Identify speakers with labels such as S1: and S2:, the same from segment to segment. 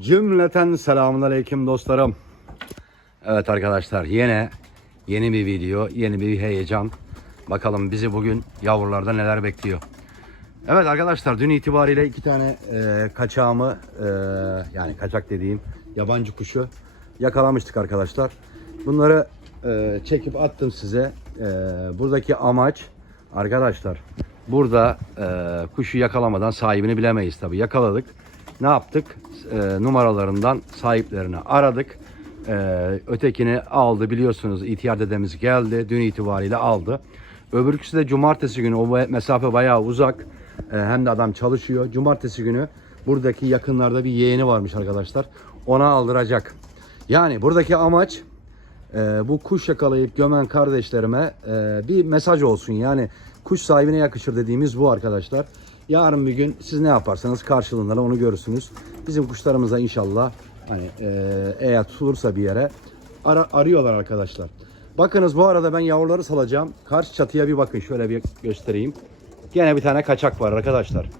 S1: Cümleten selamun aleyküm dostlarım. Evet arkadaşlar yine yeni bir video, yeni bir heyecan. Bakalım bizi bugün yavrularda neler bekliyor. Evet arkadaşlar dün itibariyle iki tane e, kaçağımı e, yani kaçak dediğim yabancı kuşu yakalamıştık arkadaşlar. Bunları e, çekip attım size. E, buradaki amaç arkadaşlar burada e, kuşu yakalamadan sahibini bilemeyiz tabi yakaladık. Ne yaptık? E, numaralarından sahiplerini aradık. E, ötekini aldı biliyorsunuz ihtiyar dedemiz geldi dün itibariyle aldı. Öbürküsü de cumartesi günü o mesafe bayağı uzak. Ee, hem de adam çalışıyor. Cumartesi günü buradaki yakınlarda bir yeğeni varmış arkadaşlar. Ona aldıracak. Yani buradaki amaç e, bu kuş yakalayıp gömen kardeşlerime e, bir mesaj olsun. Yani kuş sahibine yakışır dediğimiz bu arkadaşlar. Yarın bir gün siz ne yaparsanız karşılığında onu görürsünüz. Bizim kuşlarımıza inşallah hani e, eğer tutulursa bir yere ara, arıyorlar arkadaşlar. Bakınız bu arada ben yavruları salacağım. Karşı çatıya bir bakın şöyle bir göstereyim. Gene bir tane kaçak var arkadaşlar.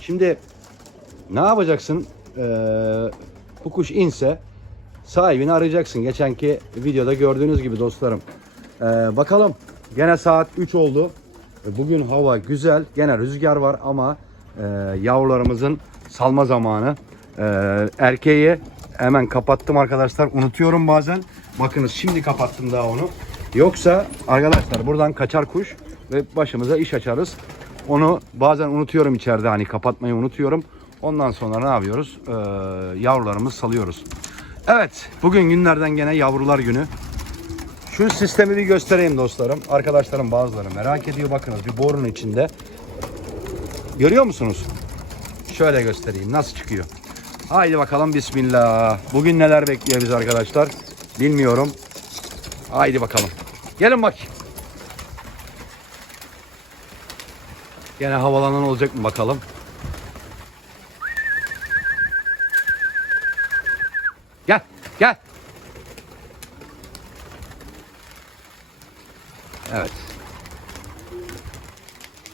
S1: Şimdi ne yapacaksın? Ee, bu kuş inse sahibini arayacaksın. Geçenki videoda gördüğünüz gibi dostlarım. Ee, bakalım. Gene saat 3 oldu. Bugün hava güzel. Gene rüzgar var ama e, yavrularımızın salma zamanı. Ee, erkeği hemen kapattım arkadaşlar. Unutuyorum bazen. Bakınız şimdi kapattım daha onu. Yoksa arkadaşlar buradan kaçar kuş ve başımıza iş açarız. Onu bazen unutuyorum içeride hani kapatmayı unutuyorum. Ondan sonra ne yapıyoruz? Ee, yavrularımızı salıyoruz. Evet bugün günlerden gene yavrular günü. Şu sistemi bir göstereyim dostlarım. Arkadaşlarım bazıları merak ediyor. Bakınız bir borunun içinde. Görüyor musunuz? Şöyle göstereyim nasıl çıkıyor. Haydi bakalım bismillah. Bugün neler bekliyor biz arkadaşlar? Bilmiyorum. Haydi bakalım. Gelin bak. Gene havalanan olacak mı bakalım. Gel, gel. Evet.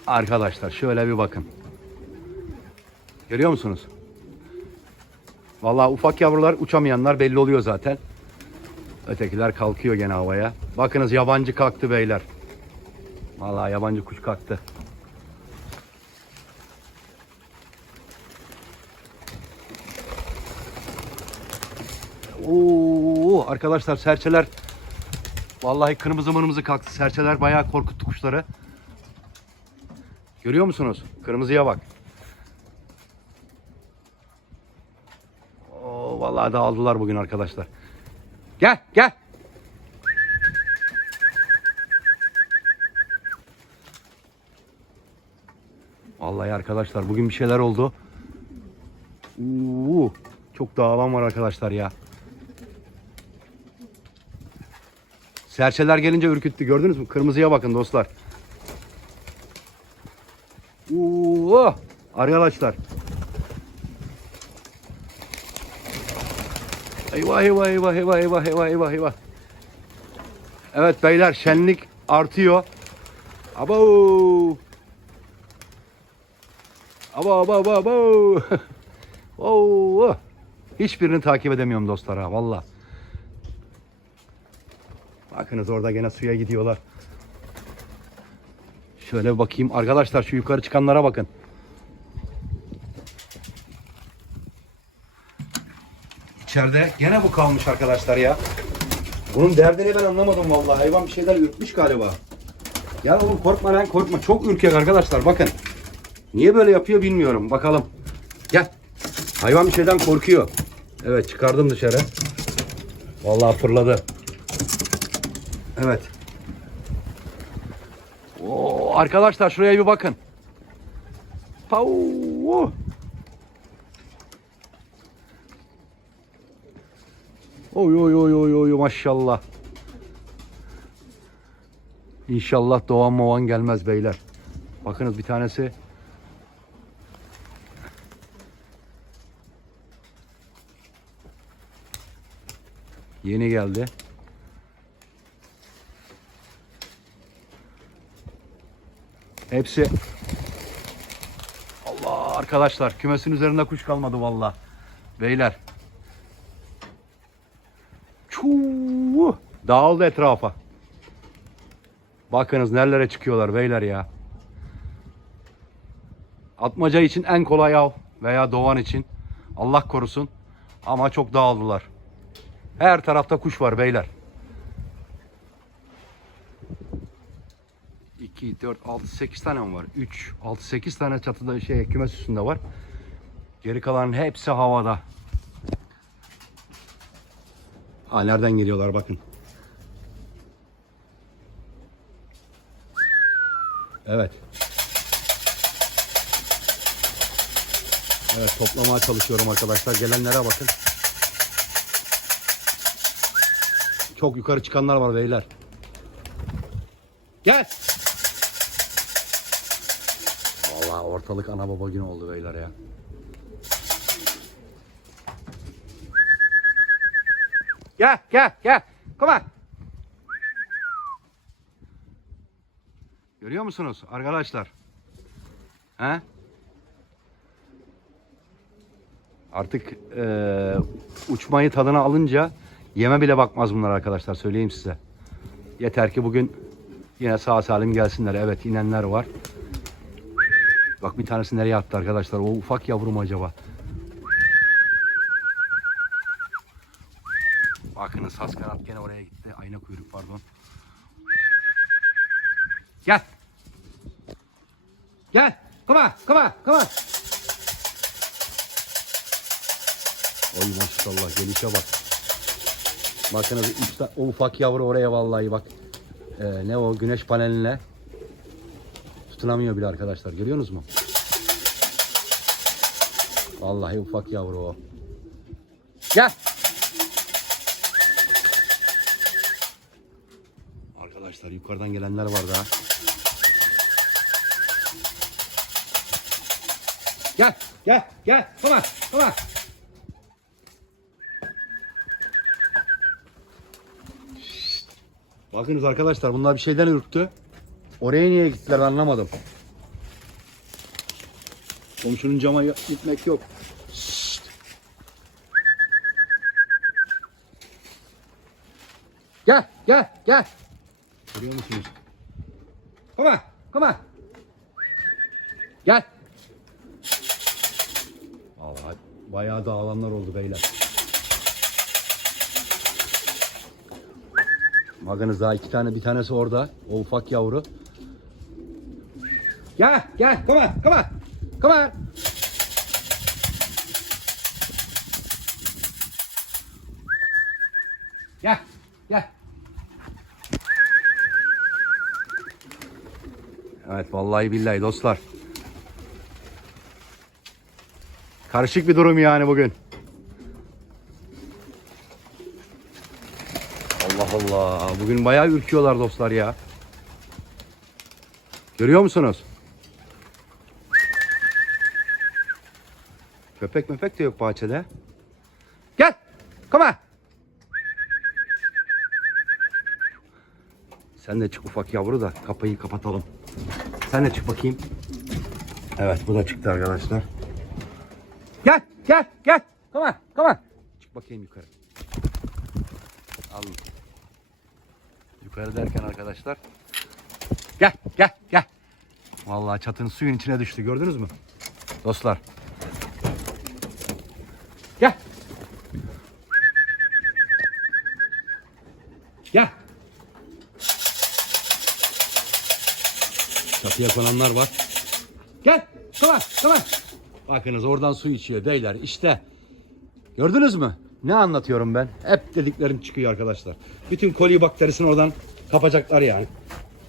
S1: Arkadaşlar şöyle bir bakın. Görüyor musunuz? Vallahi ufak yavrular uçamayanlar belli oluyor zaten. Ötekiler kalkıyor gene havaya. Bakınız yabancı kalktı beyler. Vallahi yabancı kuş kalktı. Oo arkadaşlar serçeler vallahi kırmızı mırmızı kalktı. Serçeler bayağı korkuttu kuşları. Görüyor musunuz? Kırmızıya bak. Oo vallahi dağıldılar bugün arkadaşlar. Gel gel. Vallahi arkadaşlar bugün bir şeyler oldu. Oo, çok dağılan var arkadaşlar ya. Serçeler gelince ürküttü gördünüz mü? Kırmızıya bakın dostlar. Oo, arkadaşlar. Eyvah eyvah eyvah eyvah eyvah eyvah eyvah eyvah. Evet beyler şenlik artıyor. Abo. Abo abo abo abo. Oo. Hiçbirini takip edemiyorum dostlar ha valla. Bakınız orada gene suya gidiyorlar. Şöyle bakayım. Arkadaşlar şu yukarı çıkanlara bakın. İçeride gene bu kalmış arkadaşlar ya. Bunun derdini ben anlamadım vallahi. Hayvan bir şeyler ürkmüş galiba. Ya oğlum korkma lan korkma. Çok ürkek arkadaşlar bakın. Niye böyle yapıyor bilmiyorum. Bakalım. Gel. Hayvan bir şeyden korkuyor. Evet çıkardım dışarı. Vallahi fırladı. Evet. Oo, arkadaşlar şuraya bir bakın. Pau. Oy oy oy oy oy maşallah. İnşallah doğan movan gelmez beyler. Bakınız bir tanesi yeni geldi. Hepsi Allah arkadaşlar kümesin üzerinde kuş kalmadı valla. Beyler. Çuu! Dağıldı etrafa. Bakınız nerelere çıkıyorlar beyler ya. Atmaca için en kolay av veya doğan için. Allah korusun. Ama çok dağıldılar. Her tarafta kuş var beyler. 2, 4, 6, 8 tane mi var? 3, 6, 8 tane çatıda şey kümes üstünde var. Geri kalanın hepsi havada. Ha nereden geliyorlar bakın. Evet. Evet toplamaya çalışıyorum arkadaşlar. Gelenlere bakın. Çok yukarı çıkanlar var beyler. Gel. Ortalık ana baba günü oldu beyler ya. Gel gel gel. Come on. Görüyor musunuz arkadaşlar? He? Artık eee, uçmayı tadına alınca yeme bile bakmaz bunlar arkadaşlar söyleyeyim size. Yeter ki bugün yine sağ salim gelsinler. Evet inenler var. Bak bir tanesi nereye attı arkadaşlar? O ufak yavrum acaba? Bakınız has kanat gene oraya gitti. Ayna kuyruk pardon. Gel. Gel. Come on, come on, come on. Oy maşallah gelişe bak. Bakınız üstte, o ufak yavru oraya vallahi bak. Ee, ne o güneş paneline tutunamıyor bile arkadaşlar. Görüyorsunuz mu? Vallahi ufak yavru o. Gel. Arkadaşlar yukarıdan gelenler var daha. Gel, gel, gel. Come on, come on. Bakınız arkadaşlar bunlar bir şeyden ürktü. Oraya niye gittiler anlamadım. Komşunun cama gitmek yok. Şşt. Gel, gel, gel. Görüyor musunuz? Come on. Gel. Vallahi bayağı dağılanlar oldu beyler. Bakınız daha iki tane, bir tanesi orada. O ufak yavru. Gel, gel, come on, come on, come on. Gel, gel. Evet vallahi billahi dostlar. Karışık bir durum yani bugün. Allah Allah. Bugün bayağı ürküyorlar dostlar ya. Görüyor musunuz? Köpek möpek de yok bahçede. Gel. On. Sen de çık ufak yavru da kapıyı kapatalım. Sen de çık bakayım. Evet bu da çıktı arkadaşlar. Gel gel gel. Come on. Çık bakayım yukarı. Alın. Yukarı derken arkadaşlar. Gel gel gel. Vallahi çatının suyun içine düştü gördünüz mü? Dostlar. Gel. Gel. Çatıya konanlar var. Gel. Come on. Bakınız oradan su içiyor beyler. İşte. Gördünüz mü? Ne anlatıyorum ben? Hep dediklerim çıkıyor arkadaşlar. Bütün koli bakterisini oradan kapacaklar yani.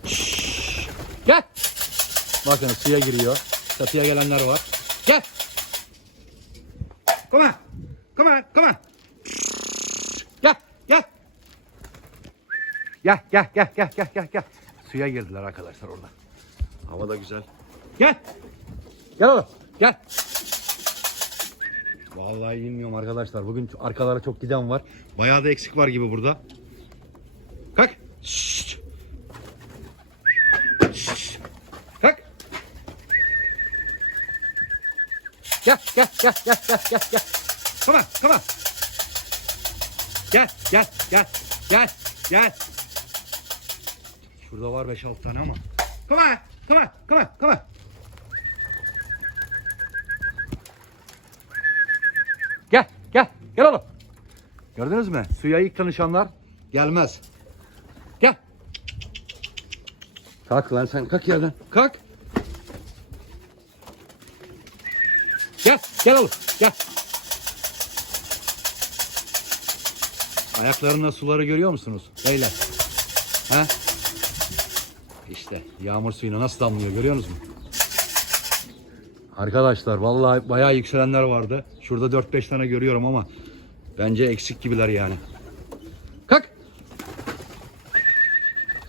S1: Şşş. Gel. Bakın suya giriyor. Çatıya gelenler var. Gel. Come on. Come on. Come on. Gel. Gel. Gel gel gel gel gel gel gel. Suya girdiler arkadaşlar orada. Hava da güzel. Gel. Gel oğlum. Gel. Vallahi bilmiyorum arkadaşlar. Bugün arkalara çok giden var. Bayağı da eksik var gibi burada. Kalk. Şşş. Kalk. Gel gel gel gel gel. Come on come on. Gel gel gel gel gel. Şurada var 5-6 tane ama. Come on come on come on come on. Gel gel gel oğlum. Gördünüz mü? Suya ilk tanışanlar gelmez. Gel. Kalk lan sen kalk yerden. Kalk. Gel oğlum gel. Ayaklarında suları görüyor musunuz beyler? Ha? İşte yağmur suyuna nasıl damlıyor görüyor musunuz? Arkadaşlar vallahi bayağı yükselenler vardı. Şurada 4-5 tane görüyorum ama bence eksik gibiler yani. Kalk.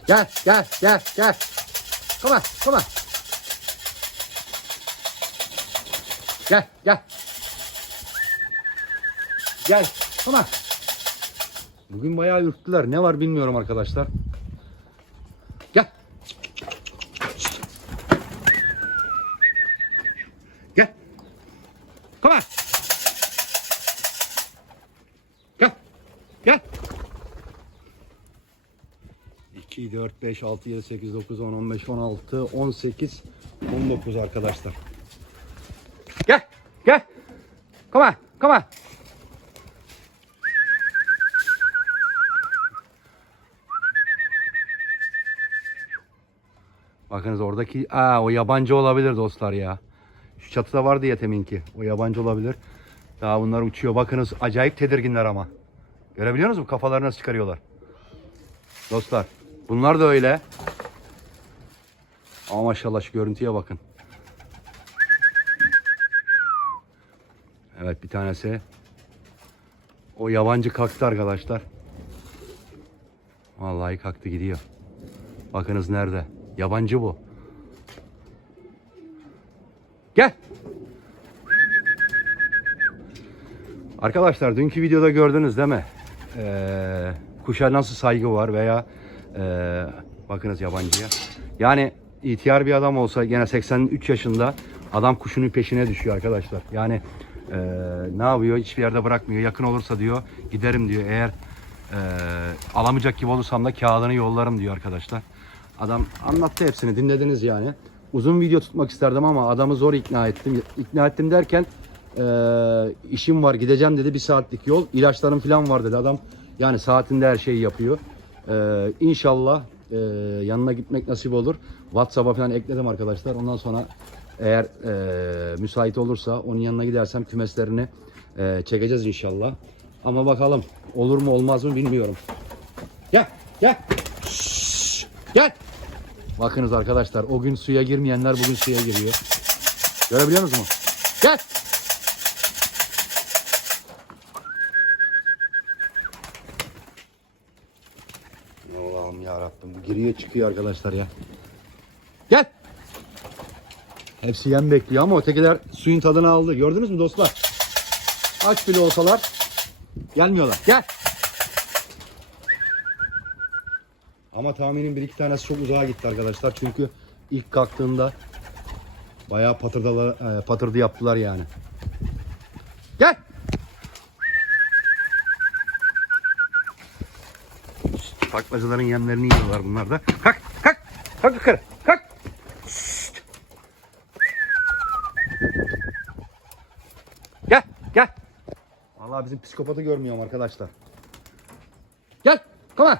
S1: Gel gel gel gel. Come on come on. Gel gel. Gel. On. Bugün bayağı ürktüler. Ne var bilmiyorum arkadaşlar. Gel. Gel. On. Gel. Gel. 2, 4, 5, 6, 7, 8, 9, 10, 15, 16, 18, 19 arkadaşlar. Gel. Gel. Come on. Come on. Bakınız oradaki aa o yabancı olabilir dostlar ya. Şu çatıda vardı ya teminki. O yabancı olabilir. Daha bunlar uçuyor. Bakınız acayip tedirginler ama. Görebiliyor musunuz? Kafalarını nasıl çıkarıyorlar. Dostlar. Bunlar da öyle. Ama maşallah şu görüntüye bakın. Evet bir tanesi. O yabancı kalktı arkadaşlar. Vallahi kalktı gidiyor. Bakınız nerede? Yabancı bu. Gel. Arkadaşlar dünkü videoda gördünüz değil mi? Ee, kuşa nasıl saygı var veya ee, bakınız yabancıya. Yani ihtiyar bir adam olsa gene 83 yaşında adam kuşunun peşine düşüyor arkadaşlar. Yani ee, ne yapıyor? Hiçbir yerde bırakmıyor. Yakın olursa diyor giderim diyor. Eğer ee, alamayacak gibi olursam da kağıdını yollarım diyor arkadaşlar. Adam anlattı hepsini dinlediniz yani. Uzun video tutmak isterdim ama adamı zor ikna ettim. İkna ettim derken e, işim var gideceğim dedi bir saatlik yol. İlaçlarım falan var dedi adam. Yani saatinde her şeyi yapıyor. E, inşallah e, yanına gitmek nasip olur. WhatsApp'a falan ekledim arkadaşlar. Ondan sonra eğer e, müsait olursa onun yanına gidersem kümeslerini e, çekeceğiz inşallah. Ama bakalım olur mu olmaz mı bilmiyorum. Gel gel. Şşş, gel. Bakınız arkadaşlar o gün suya girmeyenler bugün suya giriyor. Görebiliyor musunuz? Gel. Allah'ım ya Rabbim giriyor çıkıyor arkadaşlar ya. Gel. Hepsi yem bekliyor ama ötekiler suyun tadını aldı. Gördünüz mü dostlar? Aç bile olsalar gelmiyorlar. Gel. Ama tahminim bir iki tanesi çok uzağa gitti arkadaşlar. Çünkü ilk kalktığında bayağı patırdalar, e, patırdı yaptılar yani. Gel. Taklacıların yemlerini yiyorlar bunlar da. Kalk, kalk, kalk yukarı, kalk. Şşt. Gel, gel. Vallahi bizim psikopatı görmüyorum arkadaşlar. Gel, come on.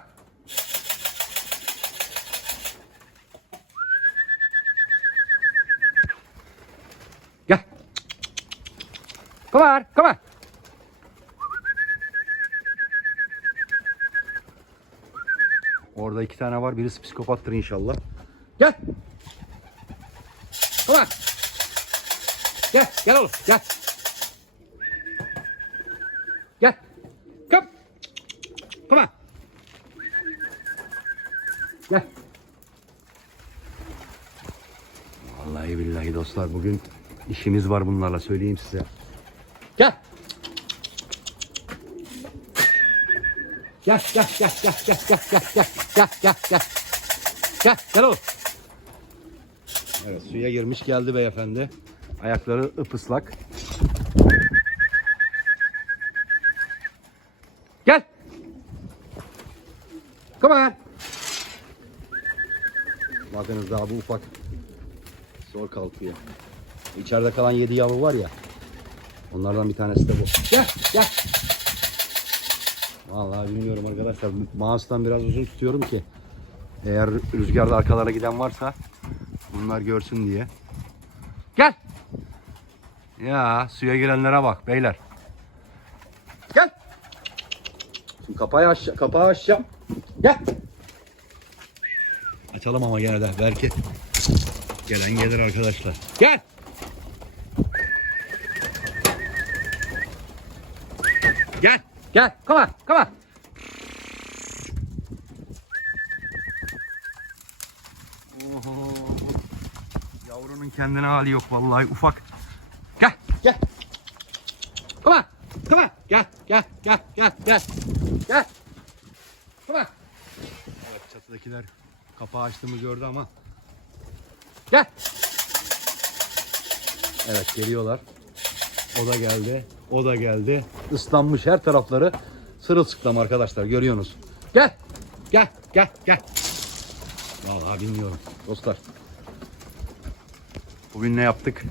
S1: Gel. Come on, come on. Orada iki tane var. Birisi psikopattır inşallah. Gel. Come on. Gel, gel oğlum, gel. Gel. Come. Come on. Gel. Vallahi billahi dostlar bugün işimiz var bunlarla söyleyeyim size. Gel. Gel gel gel gel gel gel gel gel gel gel gel. Gel gel oğlum. Evet suya girmiş geldi beyefendi. Ayakları ıpıslak. Gel. Come on. Bakınız daha bu ufak. Zor kalkıyor. İçeride kalan 7 yavru var ya. Onlardan bir tanesi de bu. Gel gel. Vallahi bilmiyorum arkadaşlar. Mouse'dan biraz uzun tutuyorum ki. Eğer rüzgarda arkalara giden varsa bunlar görsün diye. Gel. Ya suya girenlere bak beyler. Gel. Şimdi kapağı aç, kapağı açacağım. Gel. Açalım ama gene de belki gelen gelir arkadaşlar. Gel. Gel. Gel. Come on. Come on. Oho. Yavrunun kendine hali yok vallahi ufak. Gel. Gel. Come on. Come on. Gel. Gel. Gel. Gel. Gel. Gel. Come on. Evet çatıdakiler kapağı açtığımı gördü ama. Gel. Evet geliyorlar. O da geldi. O da geldi. Islanmış her tarafları sırılsıklam arkadaşlar görüyorsunuz. Gel. Gel. Gel. Gel. Vallahi bilmiyorum dostlar. Bugün ne yaptık?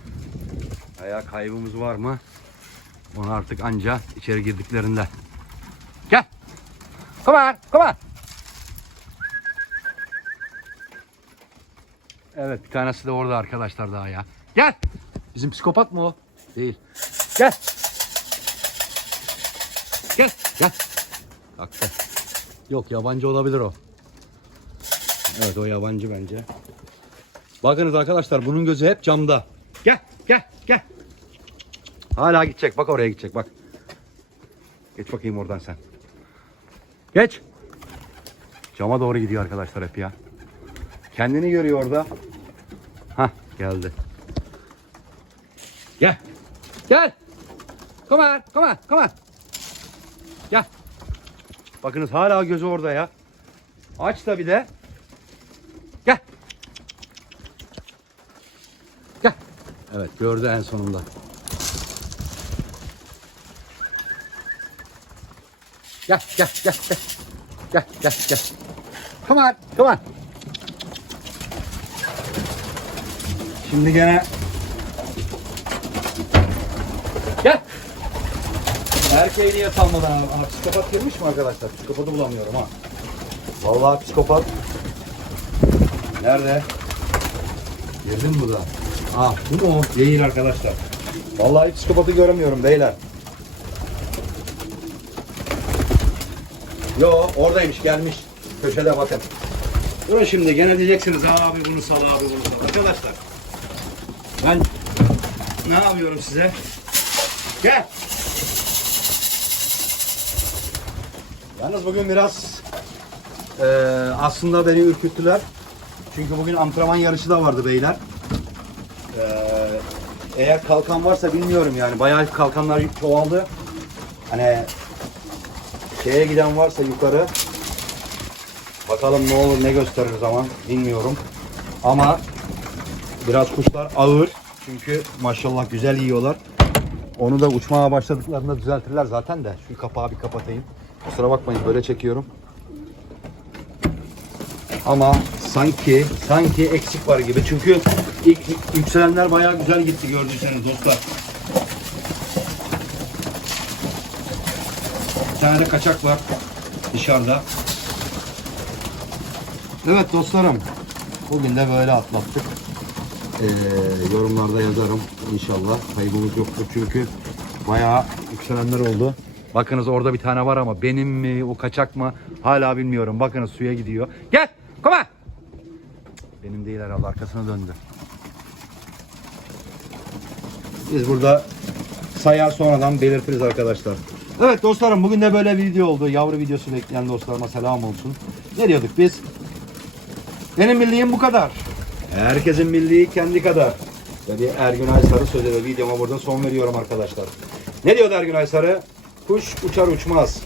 S1: Ayağı kaybımız var mı? Onu artık anca içeri girdiklerinde. Gel. Come on. Come on. Evet bir tanesi de orada arkadaşlar daha ya. Gel. Bizim psikopat mı o? Değil. Gel. Gel. Gel. Kalktı. Yok yabancı olabilir o. Evet o yabancı bence. Bakınız arkadaşlar bunun gözü hep camda. Gel gel gel. Hala gidecek bak oraya gidecek bak. Geç bakayım oradan sen. Geç. Cama doğru gidiyor arkadaşlar hep ya. Kendini görüyor orada. Hah geldi. Gel. Gel. Come on, come on, come on. Gel. Bakınız hala gözü orada ya. Aç da bir de. Gel. Gel. Evet gördü en sonunda. Gel gel gel gel. Gel gel gel. Come on, come on. Şimdi gene Gel. Erkeği niye salmadan abi? Aha, psikopat girmiş mi arkadaşlar? Psikopatı bulamıyorum ha. Vallahi psikopat. Nerede? Girdin mi bu da? Ah bu mu o? Değil arkadaşlar. Vallahi psikopatı göremiyorum beyler. Yo oradaymış gelmiş. Köşede bakın. Durun şimdi gene diyeceksiniz abi bunu sal abi bunu sal. Arkadaşlar ben ne yapıyorum size? Gel. Yalnız bugün biraz eee, aslında beni ürküttüler. Çünkü bugün antrenman yarışı da vardı beyler. Eee, eğer kalkan varsa bilmiyorum yani. Bayağı kalkanlar çoğaldı. Hani şeye giden varsa yukarı bakalım ne olur ne gösterir zaman bilmiyorum. Ama biraz kuşlar ağır. Çünkü maşallah güzel yiyorlar. Onu da uçmaya başladıklarında düzeltirler zaten de. Şu kapağı bir kapatayım. Kusura bakmayın böyle çekiyorum. Ama sanki sanki eksik var gibi. Çünkü ilk yükselenler bayağı güzel gitti gördüyseniz dostlar. Bir tane de kaçak var dışarıda. Evet dostlarım. Bugün de böyle atlattık. Ee, yorumlarda yazarım inşallah. Kaybımız yoktur çünkü bayağı yükselenler oldu. Bakınız orada bir tane var ama benim mi o kaçak mı hala bilmiyorum. Bakınız suya gidiyor. Gel. On. Benim değil herhalde arkasına döndü. Biz burada sayar sonradan belirtiriz arkadaşlar. Evet dostlarım bugün de böyle bir video oldu. Yavru videosu bekleyen dostlarıma selam olsun. Ne diyorduk biz? Benim bildiğim bu kadar. Herkesin bildiği kendi kadar. Dedi Ergün Aysarı sözü ve videoma burada son veriyorum arkadaşlar. Ne diyordu Ergün Aysarı? Kuş uçar uçmaz.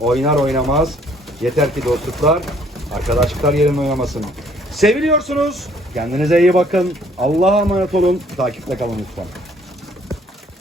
S1: Oynar oynamaz. Yeter ki dostluklar, arkadaşlıklar yerine oynamasın. Seviliyorsunuz. Kendinize iyi bakın. Allah'a emanet olun. Takipte kalın lütfen.